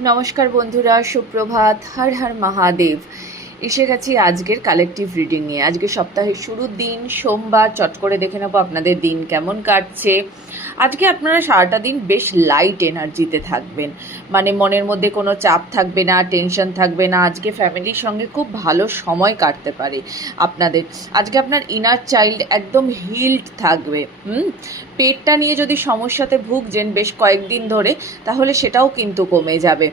নমস্কার বন্ধুরা, সুপ্রভাত। হর হর মহাদেব। এসে গেছি আজকের কালেকটিভ রিডিংয়ে। আজকে সপ্তাহের শুরুর দিন, সোমবার। চট করে দেখে নেবো আপনাদের দিন কেমন কাটছে। আজকে আপনারা সারাটা দিন বেশ লাইট এনার্জিতে থাকবেন, মানে মনের মধ্যে কোনো চাপ থাকবে না, টেনশন থাকবে না। আজকে ফ্যামিলির সঙ্গে খুব ভালো সময় কাটতে পারে আপনাদের। আজকে আপনার ইনার চাইল্ড একদম হিলড থাকবে। পেটটা নিয়ে যদি সমস্যাতে ভুগছেন বেশ কয়েকদিন ধরে, তাহলে সেটাও কিন্তু কমে যাবে।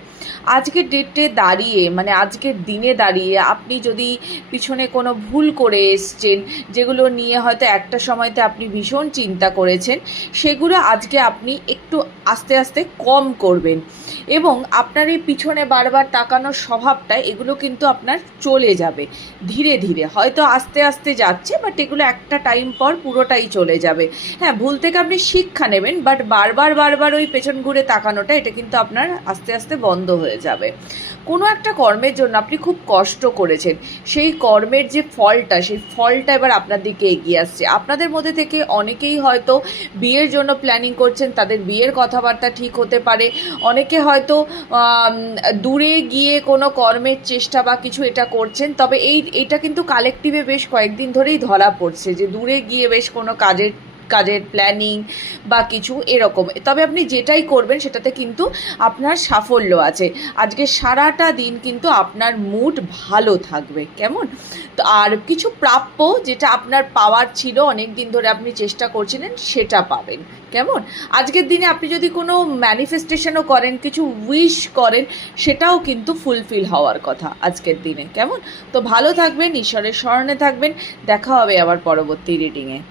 আজকের ডেটে দাঁড়িয়ে, মানে আজকের দিনে দাঁড়িয়ে আপনি যদি পিছনে কোনো ভুল করে এসছেন, যেগুলো নিয়ে হয়তো একটা সময়তে আপনি ভীষণ চিন্তা করেছেন, সেগুলো আজকে আপনি একটু আস্তে আস্তে কম করবেন। এবং আপনার এই পিছনে বারবার তাকানোর স্বভাবটা, এগুলো কিন্তু আপনার চলে যাবে ধীরে ধীরে। হয়তো আস্তে আস্তে যাচ্ছে, বাট এগুলো একটা টাইম পর পুরোটাই চলে যাবে। হ্যাঁ, ভুল থেকে আপনি শিক্ষা নেবেন, বাট বারবার বারবার ওই পেছন ঘুরে তাকানোটা, এটা কিন্তু আপনার আস্তে আস্তে বন্ধ হয়ে যাবে। কোনো একটা কর্মের জন্য আপনি খুব কষ্ট করেছেন, সেই কর্মের যে ফলটা, সেই ফলটা এবার আপনার দিকে এগিয়ে আসছে। আপনাদের মধ্যে থেকে অনেকেই হয়তো বিয়ের জন্য প্ল্যানিং করছেন, তাদের বিয়ের কথাবার্তা ঠিক হতে পারে। অনেকে হয়তো দূরে গিয়ে কোনো কর্মের চেষ্টা বা কিছু এটা করছেন। তবে এইটা কিন্তু কালেকটিভে বেশ কয়েকদিন ধরেই ধরা পড়ছে যে দূরে গিয়ে বেশ কোনো কাজের প্ল্যানিং বা কিছু এরকম। তবে আপনি যেটাই করবেন সেটাতে কিন্তু আপনার সাফল্য আছে। আজকে সারাটা দিন কিন্তু আপনার মুড ভালো থাকবে। কেমন? তো আর কিছু প্রাপ্য, যেটা আপনার পাওয়ার ছিল, অনেক দিন ধরে আপনি চেষ্টা করছিলেন, সেটা পাবেন। কেমন? আজকের দিনে আপনি যদি কোনো ম্যানিফেস্টেশনও করেন, কিছু উইশ করেন, সেটাও কিন্তু ফুলফিল হওয়ার কথা আজকের দিনে। কেমন? তো ভালো থাকবেন, ঈশ্বরের শরণে থাকবেন। দেখা হবে আবার পরবর্তী রিডিংয়ে।